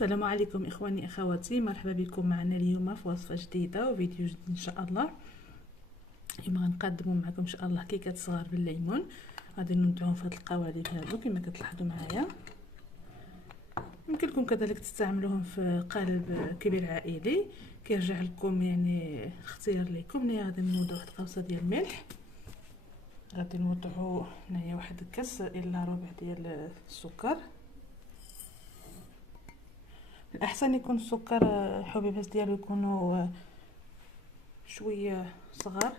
السلام عليكم اخواني اخواتي، مرحبا بكم معنا اليوم في وصفه جديده وفيديو جديد ان شاء الله. اليوم غنقدموا معكم ان شاء الله كيكات صغار بالليمون. غادي نوضعوهم في هاد القوالب هادو كما كتلاحظوا معايا. يمكن لكم كذلك تستعملوهم في قالب كبير عائلي، كيرجع لكم يعني اختيار لكم. هنا غادي نوضعوا واحد القوصه ديال الملح، غادي نوضعوا هنايا واحد الكاس الا ربع ديال السكر. الاحسن يكون السكر الحبيبات ديالو يكونوا شويه صغار.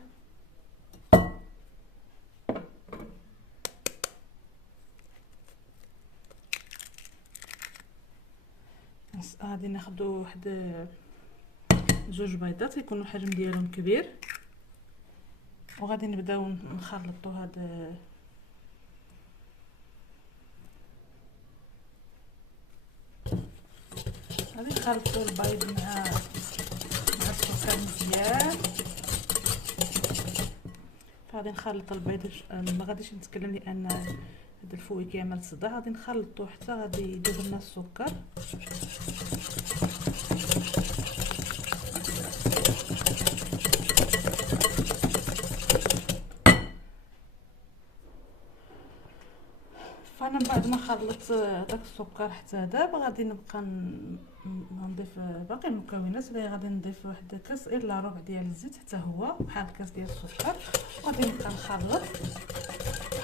غادي ناخذوا واحد جوج بيضات يكونوا الحجم ديالهم كبير، وغادي نبداو نخلطوا هاد غادي نخلطوا البيض مع السكر مزيان. غادي نخلط البيض، ما غاديش نتكلم لان هاد الفوي كيعمل صداع. غادي نخلطو حتى غادي يذوب لنا السكر. فانا من بعد ما خلطت داك السكر حتى داب، غادي نبقى نضيف باقي المكونات. غادي نضيف واحد كاس الا ربع ديال الزيت حتى هو بحال الكاس ديال السكر، وغادي نبقى نخلط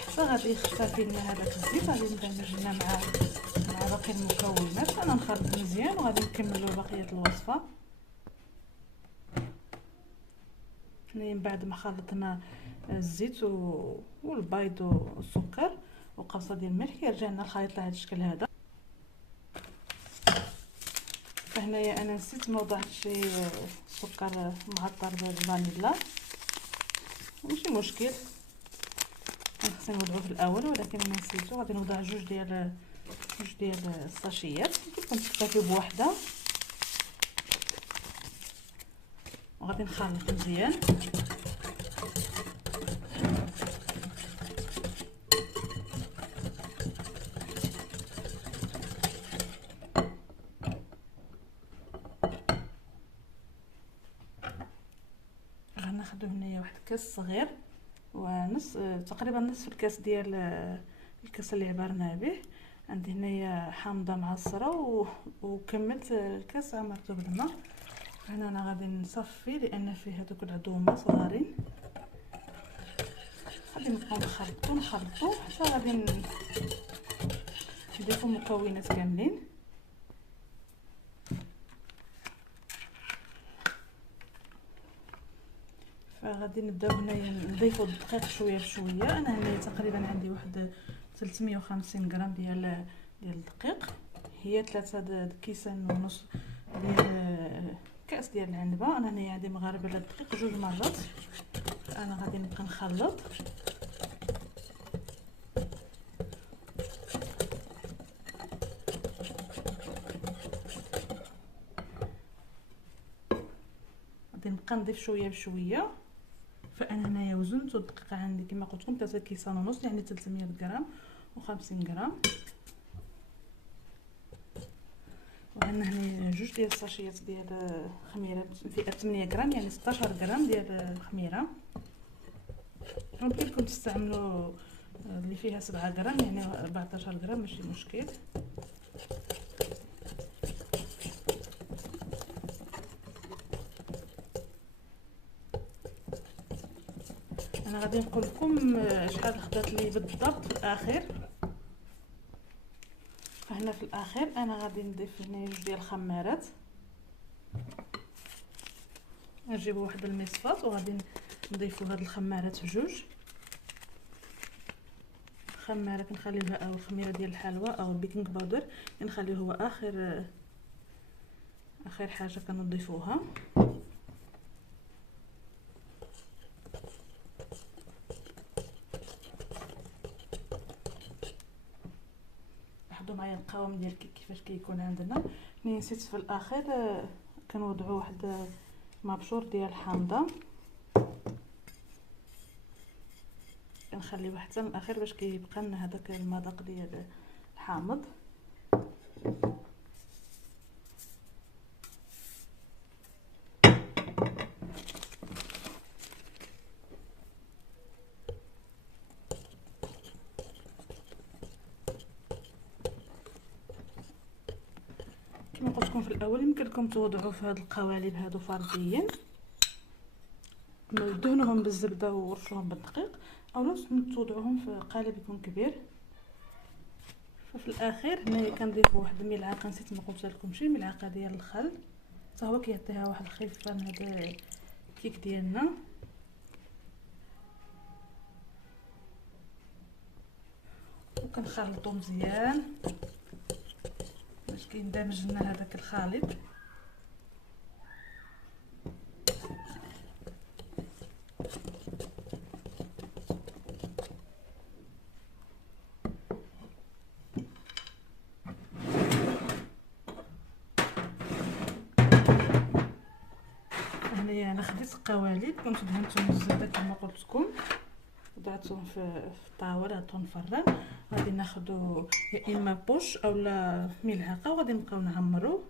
حتى غادي يختفي لنا هذاك الزيت. غادي ندمج لنا مع باقي المكونات. انا نخلط مزيان وغادي نكملوا بقيه الوصفه. من بعد ما خلطنا الزيت والبيض والسكر وقوصه ديال الملح، كيرجع لنا الخليط لهذا الشكل هذا. فهنايا انا نسيت نوضع شي سكر معطر بالفانيلا، ماشي مشكل، خصني نوضعو في الاول ولكن انا نسيتو. غادي نوضع جوج ديال الساشيات، كنت نكتفي بوحده، وغادي نخلط مزيان. غناخذ هنايا واحد الكاس صغير ونص، تقريبا نصف الكاس ديال الكاس اللي عبرنا به. عندي هنايا حامضه معصره وكملت الكاس عمرته بالماء. هنا انا غادي نصفي لان فيه هذوك العظومه صغارين. غادي نبقاو نخلطو حتى غادي نضيفو المكونات كاملين. فغادي نبداو هنايا نضيفو الدقيق شويه بشويه. انا هنايا تقريبا عندي واحد 350 غرام ديال الدقيق، هي 3 كيسان ونص ديال كاس ديال العنبه. انا هنايا عندي مغربله الدقيق 2 مرات. انا غادي نبقى نخلط. غادي نبقى نضيف شويه بشويه. فانا هنايا وزنت الدقيقه عندي كما قلت لكم 3 كيسان ونص، يعني 300 غرام و50 غرام. وعندنا هنا جوج ديال الساشيات ديال الخميره فئه 8 غرام، يعني 16 غرام ديال الخميره. ممكنكم تستعملوا اللي فيها 7 غرام، يعني 14 غرام ماشي مشكل. انا غادي نقول لكم شحال خدات لي بالضبط في الاخر. فهنا في الاخر انا غادي نضيف هنا جوج ديال الخمارات. نجيبوا واحد المصفات وغادي نضيفوا هاد الخمارات جوج. الخماره كنخليوها او الخميره ديال الحلوى او البيكنج باودر كنخليوه هو اخر حاجه كنضيفوها. لاحظوا معايا القوام ديال الكيك كيفاش كيكون عندنا. نسيت في الاخر كنوضعوا واحد مبشور ديال الحامضه، كنخليوه حتى الاخير باش كيبقى لنا هذاك المذاق ديال الحامض. كما قلت لكم في الاول يمكن لكم توضعوا في هذه القوالب هادو فرديين، دهنوهم بالزبده ورشوهم بالدقيق، او توضعوهم في قالب يكون كبير. ففي الاخير هنايا كنضيف واحد الملعقه، نسيت ما قلت لكم شي ملعقه ديال الخل، حتى هو كيعطيها واحد الخفه من هذا الكيك ديالنا. وكنخلطو مزيان باش كيندمج لنا هذاك الخليط. هنايا انا خديت قوالب كنت دهنتهم بالزبده كما قلت لكم، وضعتهم في الطاوله، عطيتهم فران. غادي ناخذ يا اما بوش اولا ملعقه وغادي نبقاو نعمرو.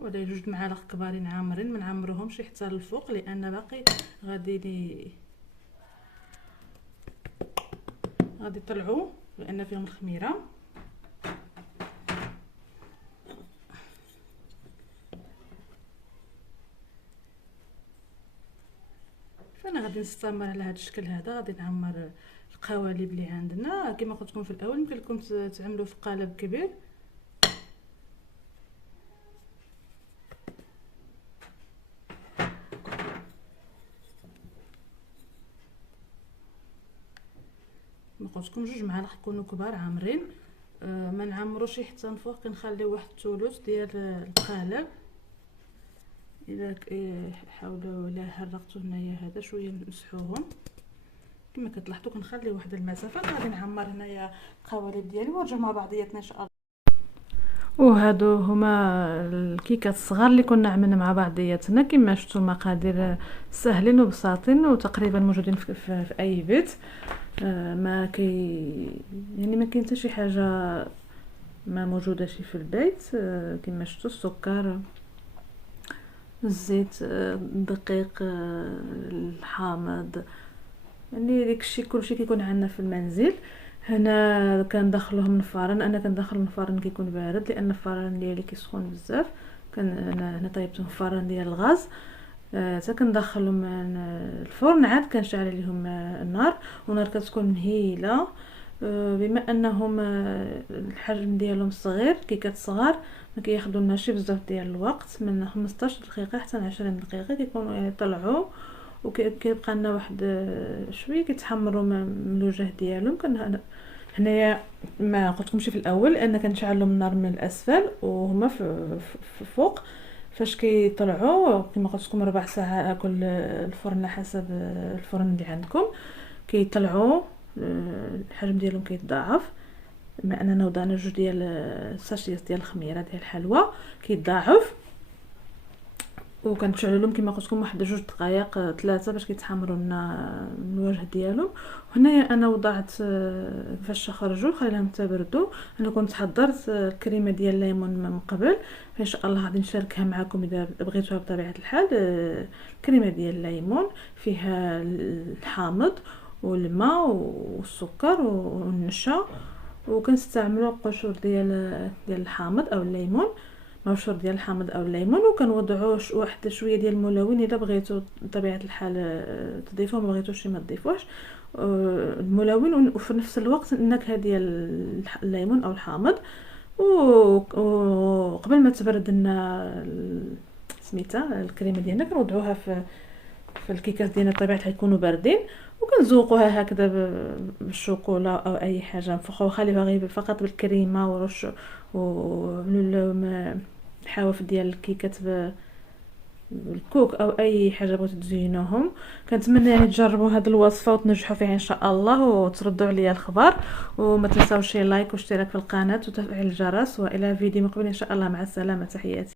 ولا جوج معالق كبارين عامرين، ما نعمروهمش حتى للفوق لان باقي غادي يطلعوا لان فيهم الخميره. فانا غادي نستمر على هذا الشكل هذا، غادي نعمر القوالب اللي عندنا. كما قلت لكم في الاول يمكن لكم تعملوا في قالب كبير. ما قلت لكم جوج معالق يكونوا كبار عامرين، ما نعمروش حتى الفوق، كنخليو واحد الثلث ديال القالب. الا حاولوا الا حرقتوا هنايا هذا شويه نمسحوهم كما كتلاحظوا، كنخلي واحد المسافه. غادي نعمر هنايا القوالب ديالي ونرجعوا مع بعضياتنا ان شاء الله. وهادو هما الكيكات الصغار اللي كنا عملنا مع بعضياتنا. كما شفتوا المقادير سهلين وبساطين وتقريبا موجودين في اي بيت. ما يعني ما كاين حتى شي حاجه ما موجوده شي في البيت. كما شفتوا السكر، الزيت، الدقيق، الحامض، يعني داكشي كلشي كيكون عندنا في المنزل. هنا كندخلوهم الفرن، انا كندخل الفرن كيكون بارد لان الفرن ديالي كيسخن بزاف. انا هنا طيبتهم في الفرن ديال الغاز. حتى كندخلهم الفرن عاد كنشعل عليهم النار، والنار كتكون مهيله. بما انهم الحجم ديالهم صغير، كيكات صغار، ما كياخذوا شي بزاف ديال الوقت، من 15 دقيقه حتى 20 دقيقه كيكونوا يعني طلعوا. وكيبقى لنا واحد شويه كيتحمروا من الوجه ديالهم. هنايا ما قلت لكمش في الاول ان كنشعل لهم النار من الاسفل وهما في فوق. فاش كيطلعوا كما قلت لكم ربع ساعه كل الفرن على حسب الفرن اللي عندكم، كيطلعوا الحجم ديالهم كيتضاعف. بما اننا وضعنا جوج ديال الساشيات ديال الخميره ديال الحلوى كيتضاعف. وكنشعلوا لهم كما قلت لكم واحد جوج دقائق 3 باش كيتحمروا لنا من الوجه ديالهم. وهنايا انا وضعت فاش خرجوا خليناهم تبردوا. انا كنت حضرت الكريمه ديال الليمون من قبل، فان شاء الله غادي نشاركها معكم اذا بغيتوها بطبيعه الحال. الكريمه ديال الليمون فيها الحامض والماء والسكر والنشا، وكنستعملوا قشور ديال الحامض او الليمون، مبشور ديال الحامض او الليمون. وكنوضعوا واحد شويه ديال الملون الا بغيتوا بطبيعه الحال تضيفوه، ما بغيتوش ما تضيفوش الملون. وفي نفس الوقت النكهه ديال الليمون او الحامض. وقبل ما تبرد لنا سميتها الكريمه ديالنا كنوضعوها في الكيكات ديالنا بطبيعه الحال يكونوا باردين، وكنزوقوها هكذا بالشوكولا او اي حاجه نفخوها، خليوها غير فقط بالكريمه ورش الحواف ديال الكيكات بالكوك او اي حاجه بغيتو تزينوهم. كنتمنى يعني تجربوا هذه الوصفه وتنجحوا فيها ان شاء الله وتردوا عليا الخبر. وما تنساوش لايك واشتراك في القناه وتفعيل الجرس. والى فيديو مقبل ان شاء الله. مع السلامه، تحياتي.